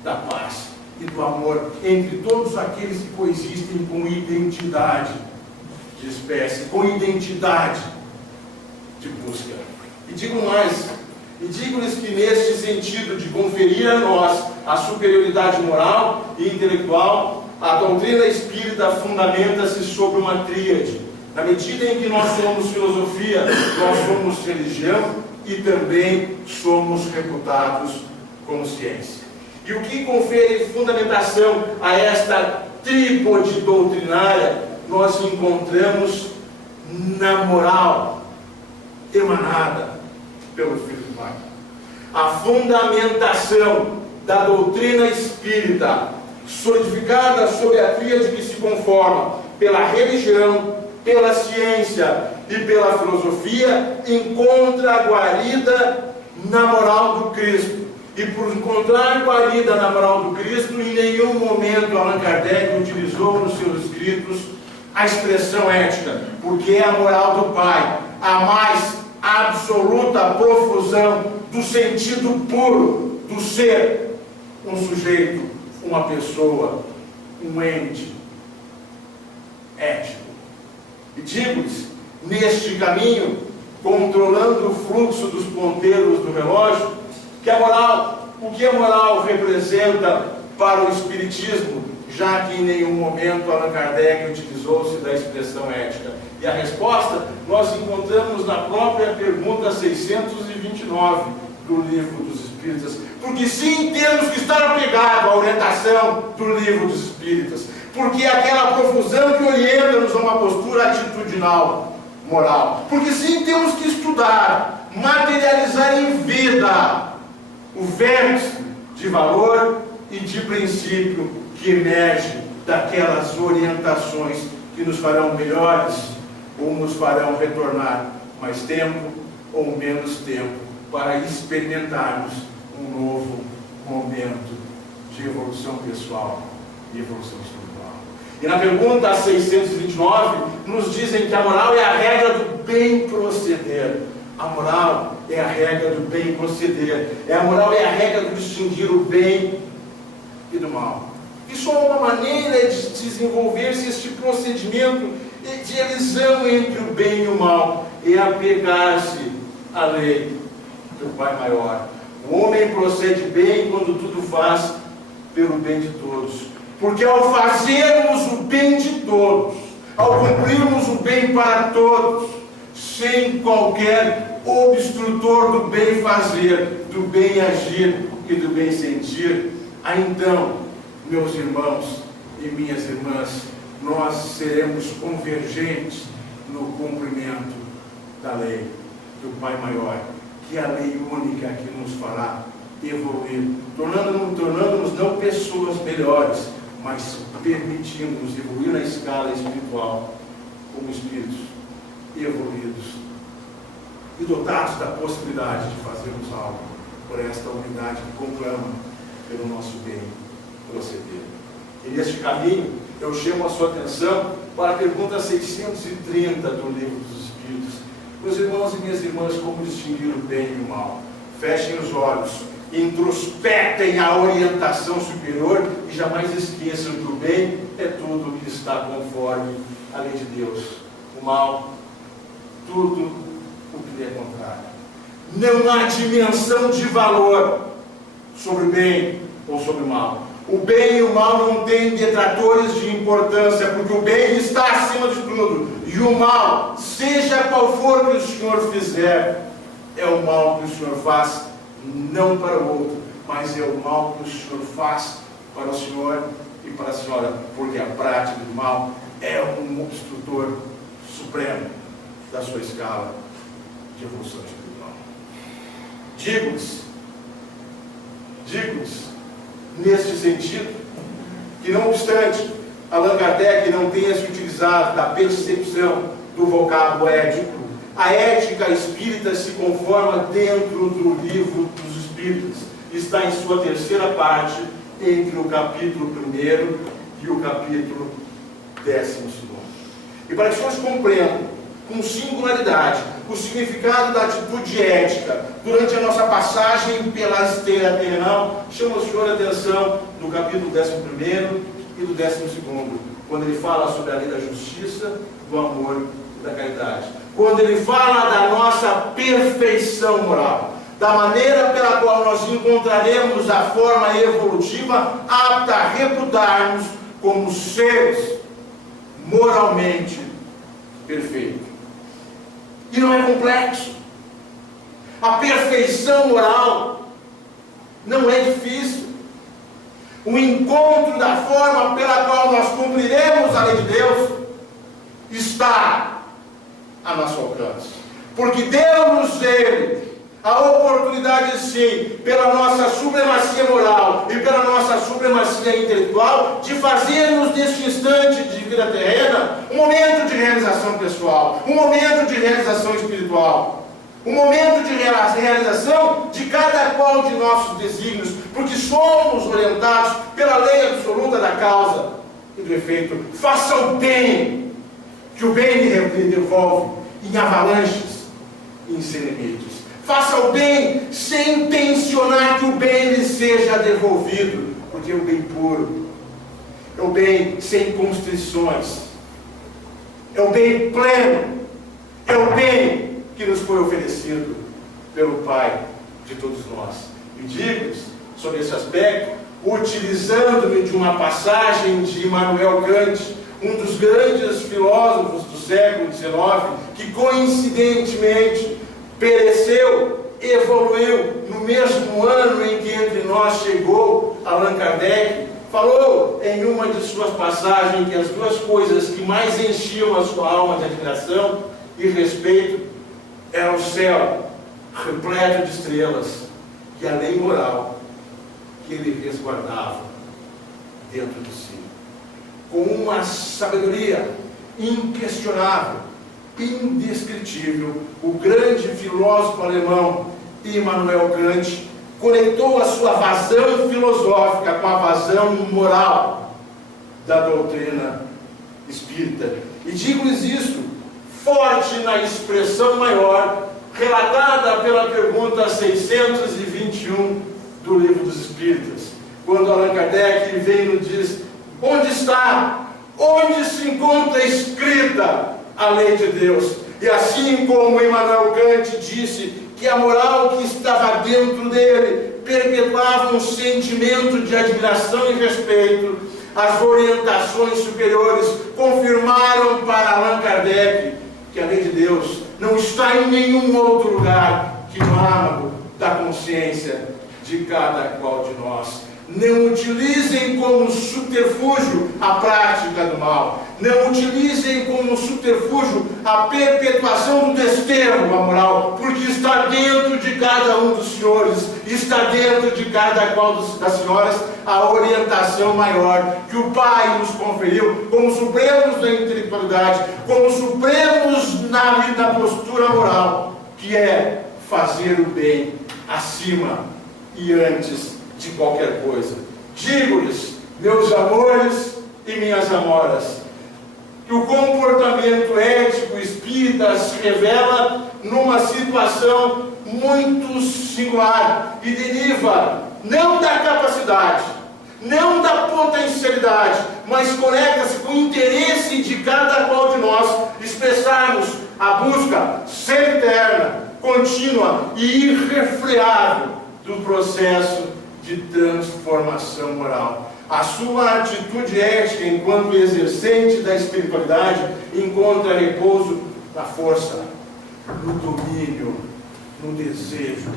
da paz e do amor entre todos aqueles que coexistem com identidade de espécie, com identidade de busca. E digo mais, e digo-lhes que neste sentido de conferir a nós a superioridade moral e intelectual, a doutrina espírita fundamenta-se sobre uma tríade Na medida em que nós somos filosofia, nós somos religião e também somos reputados como ciência. E o que confere fundamentação a esta trípode doutrinária, nós encontramos na moral emanada pelo Filho do Pai. A fundamentação da doutrina espírita, solidificada sob a tríade que se conforma pela religião, pela ciência e pela filosofia, encontra guarida na moral do Cristo. E por encontrar guarida na moral do Cristo, em nenhum momento Allan Kardec utilizou nos seus escritos a expressão ética, porque é a moral do Pai, a mais absoluta profusão do sentido puro do ser, um sujeito, uma pessoa, um ente ético. E digo-lhes, neste caminho, controlando o fluxo dos ponteiros do relógio, que a moral, o que a moral representa para o Espiritismo, já que em nenhum momento Allan Kardec utilizou-se da expressão ética. E a resposta nós encontramos na própria pergunta 629 do Livro dos Espíritas. Porque sim, temos que estar apegados à orientação do Livro dos Espíritas. Porque é aquela profusão que orienta-nos a uma postura atitudinal, moral. Porque sim, temos que estudar, materializar em vida o vértice de valor e de princípio que emerge daquelas orientações que nos farão melhores ou nos farão retornar mais tempo ou menos tempo para experimentarmos um novo momento de evolução pessoal e evolução espiritual. E na pergunta 629, nos dizem que a moral é a regra do bem proceder. A moral é a regra do bem proceder. A moral é a regra do distinguir o bem e do mal. E só uma maneira de desenvolver-se este procedimento de elisão entre o bem e o mal é apegar-se à lei do Pai Maior. O homem procede bem quando tudo faz pelo bem de todos. Porque ao fazermos o bem de todos, ao cumprirmos o bem para todos, sem qualquer obstrutor do bem fazer, do bem agir e do bem sentir, aí então, meus irmãos e minhas irmãs, nós seremos convergentes no cumprimento da lei do Pai Maior, que é a lei única que nos fará evoluir, tornando-nos não pessoas melhores, mas permitindo-nos evoluir na escala espiritual como espíritos evoluídos e dotados da possibilidade de fazermos algo por esta unidade que conclama pelo nosso bem proceder. E neste caminho eu chamo a sua atenção para a pergunta 630 do Livro dos Espíritos. Meus irmãos e minhas irmãs, como distinguir o bem e o mal? Fechem os olhos, introspectem a orientação superior e jamais esqueçam que o bem é tudo que está conforme a lei de Deus. O mal, tudo o que lhe é contrário. Não há dimensão de valor sobre o bem ou sobre o mal. O bem e o mal não têm detratores de importância, porque o bem está acima de tudo. E o mal, seja qual for que o Senhor fizer, é o mal que o Senhor faz, não para o outro, mas é o mal que o Senhor faz para o Senhor e para a Senhora, porque a prática do mal é um obstrutor supremo da sua escala de evolução espiritual. Digo-lhes, neste sentido, que não obstante Allan Kardec não tenha se utilizado da percepção do vocábulo ético, a ética espírita se conforma dentro do Livro dos Espíritos. Está em sua terceira parte, entre o capítulo 1 e o capítulo 12. E para que os senhores compreendam com singularidade o significado da atitude ética durante a nossa passagem pela esteira terrenal, chamo o senhor a atenção do capítulo 11 e do 12, quando ele fala sobre a lei da justiça, do amor e da caridade. Quando ele fala da nossa perfeição moral, da maneira pela qual nós encontraremos a forma evolutiva apta a reputarmos como seres moralmente perfeito. E não é complexo. A perfeição moral não é difícil. O encontro da forma pela qual nós cumpriremos a lei de Deus está a nosso alcance. Porque deu-nos Ele a oportunidade, sim, pela nossa supremacia moral e pela nossa supremacia intelectual, de fazermos deste instante de vida terrena um momento de realização pessoal, um momento de realização espiritual, um momento de realização de cada qual de nossos desígnios, porque somos orientados pela lei absoluta da causa e do efeito. Faça o bem, que o bem lhe devolve em avalanches e sem limites. Faça o bem sem tensionar que o bem lhe seja devolvido, porque é o bem puro, é o bem sem constrições, é o bem pleno, é o bem que nos foi oferecido pelo Pai de todos nós. E digo-lhes sobre esse aspecto, utilizando-me de uma passagem de Immanuel Kant, um dos grandes filósofos do século XIX, que coincidentemente pereceu, evoluiu no mesmo ano em que entre nós chegou Allan Kardec, falou em uma de suas passagens que as duas coisas que mais enchiam a sua alma de admiração e respeito eram o céu repleto de estrelas e a lei moral que ele resguardava dentro de si, com uma sabedoria inquestionável, indescritível. O grande filósofo alemão Immanuel Kant conectou a sua vazão filosófica com a vazão moral da doutrina espírita. E digo-lhes isso forte na expressão maior relatada pela pergunta 621 do Livro dos Espíritas, quando Allan Kardec vem e nos diz: onde está, onde se encontra escrita a lei de Deus? E assim como Immanuel Kant disse que a moral que estava dentro dele perpetuava um sentimento de admiração e respeito, as orientações superiores confirmaram para Allan Kardec que a lei de Deus não está em nenhum outro lugar que no âmago da consciência de cada qual de nós. Não utilizem como subterfúgio a prática do mal. Não utilizem como subterfúgio a perpetuação do desterro moral, porque está dentro de cada um dos senhores, está dentro de cada qual das senhoras a orientação maior que o Pai nos conferiu como supremos da intelectualidade, como supremos na postura moral, que é fazer o bem acima e antes de qualquer coisa. Digo-lhes, meus amores e minhas amoras, que o comportamento ético espírita se revela numa situação muito singular e deriva não da capacidade, não da potencialidade, mas conecta-se com o interesse de cada qual de nós expressarmos a busca sempre eterna, contínua e irrefreável do processo de transformação moral. A sua atitude ética enquanto exercente da espiritualidade encontra repouso na força, no domínio, no desejo,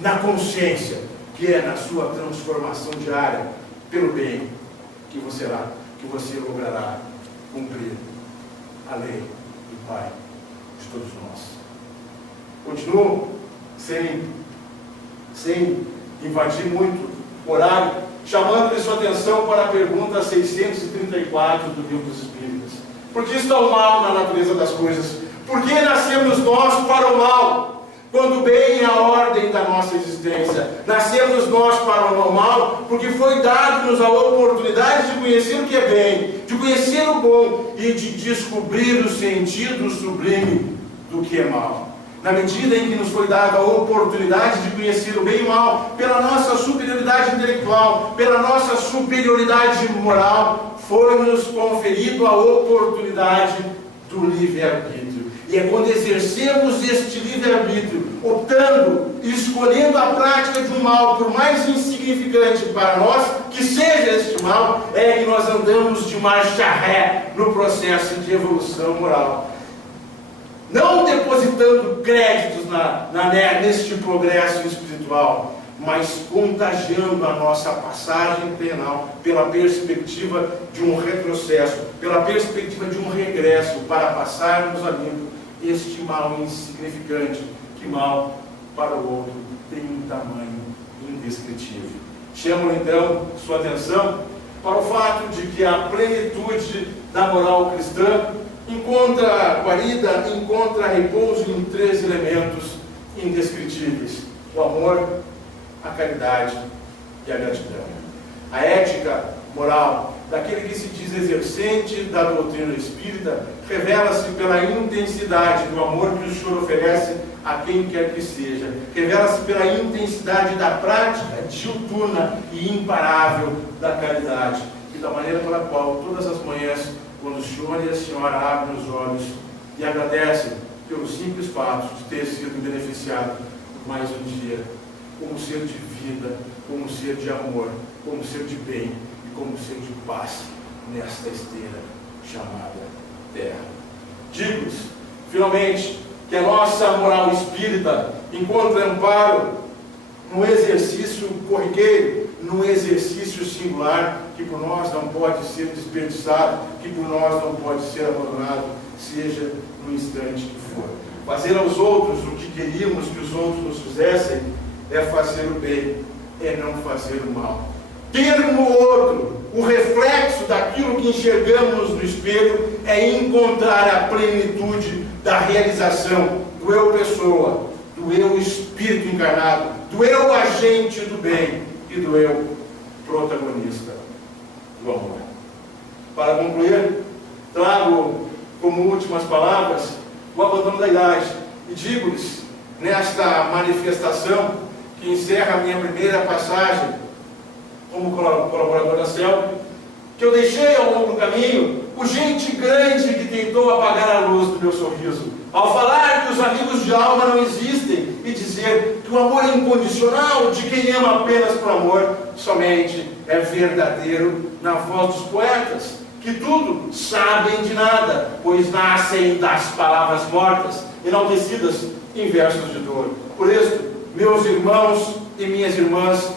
na consciência, que é na sua transformação diária pelo bem que você logrará cumprir a lei do Pai de todos nós. Continuo sem invadir muito o horário, chamando-lhe sua atenção para a pergunta 634 do Livro dos Espíritos. Por que está o mal na natureza das coisas? Por que nascemos nós para o mal, quando o bem é a ordem da nossa existência? Nascemos nós para o mal porque foi dado-nos a oportunidade de conhecer o que é bem, de conhecer o bom e de descobrir o sentido sublime do que é mal. Na medida em que nos foi dada a oportunidade de conhecer o bem e o mal, pela nossa superioridade intelectual, pela nossa superioridade moral, foi-nos conferido a oportunidade do livre-arbítrio. E é quando exercemos este livre-arbítrio, optando e escolhendo a prática de um mal, por mais insignificante para nós que seja este mal, é que nós andamos de marcha ré no processo de evolução moral. não depositando créditos neste progresso espiritual, mas contagiando a nossa passagem terrenal pela perspectiva de um retrocesso, pela perspectiva de um regresso, para passarmos a limpo este mal insignificante, que mal para o outro tem um tamanho indescritível. Chamo então sua atenção para o fato de que a plenitude da moral cristã encontra guarida, encontra repouso em 3 elementos indescritíveis: o amor, a caridade e a gratidão. A ética moral daquele que se diz exercente da doutrina espírita revela-se pela intensidade do amor que o Senhor oferece a quem quer que seja, revela-se pela intensidade da prática diuturna e imparável da caridade, e da maneira pela qual todas as manhãs, quando o Senhor e a Senhora abrem os olhos e agradecem pelo simples fato de ter sido beneficiado por mais um dia, como ser de vida, como ser de amor, como ser de bem e como ser de paz nesta esteira chamada terra. Digo-lhes, finalmente, que a nossa moral espírita encontra amparo no exercício corriqueiro, no exercício singular, que por nós não pode ser desperdiçado, que por nós não pode ser abandonado, seja no instante que for. Fazer aos outros o que queríamos que os outros nos fizessem é fazer o bem, é não fazer o mal. Ter no outro o reflexo daquilo que enxergamos no espelho é encontrar a plenitude da realização do eu pessoa, do eu espírito encarnado, do eu agente do bem e do eu protagonista do amor. Para concluir, trago como últimas palavras o abandono da idade e digo-lhes, nesta manifestação que encerra a minha primeira passagem como colaborador da CELP, que eu deixei ao longo do caminho o gente grande que tentou apagar a luz do meu sorriso, ao falar que os amigos de alma não existem e dizer que o amor incondicional de quem ama apenas por amor somente é verdadeiro na voz dos poetas, que tudo sabem de nada, pois nascem das palavras mortas, enaltecidas em versos de dor. Por isso, meus irmãos e minhas irmãs,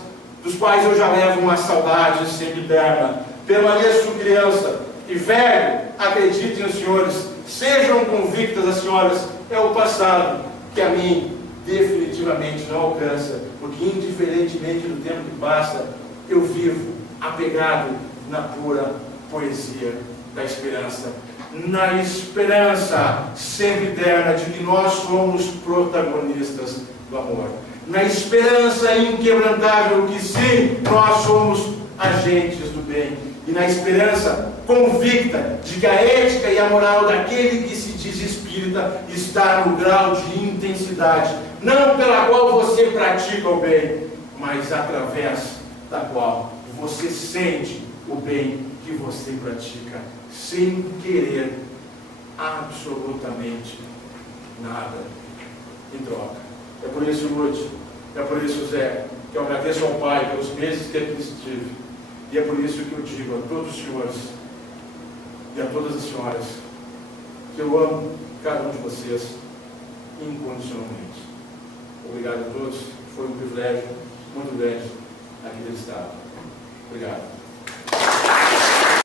dos quais eu já levo uma saudade sempiterna, permaneço criança e velho, acreditem os senhores, sejam convictas as senhoras, é o passado que a mim definitivamente não alcança, porque indiferentemente do tempo que passa, eu vivo apegado na pura poesia da esperança, na esperança sempiterna de que nós somos protagonistas do amor, na esperança inquebrantável que sim, nós somos agentes do bem, e na esperança convicta de que a ética e a moral daquele que se diz espírita está no grau de intensidade, não pela qual você pratica o bem, mas através da qual você sente o bem que você pratica, sem querer absolutamente nada em troca. É por isso, Lute, é por isso, Zé, que eu agradeço ao Pai pelos meses que aqui estive. E é por isso que eu digo a todos os senhores e a todas as senhoras que eu amo cada um de vocês incondicionalmente. Obrigado a todos. Foi um privilégio muito grande aqui ter estado. Obrigado.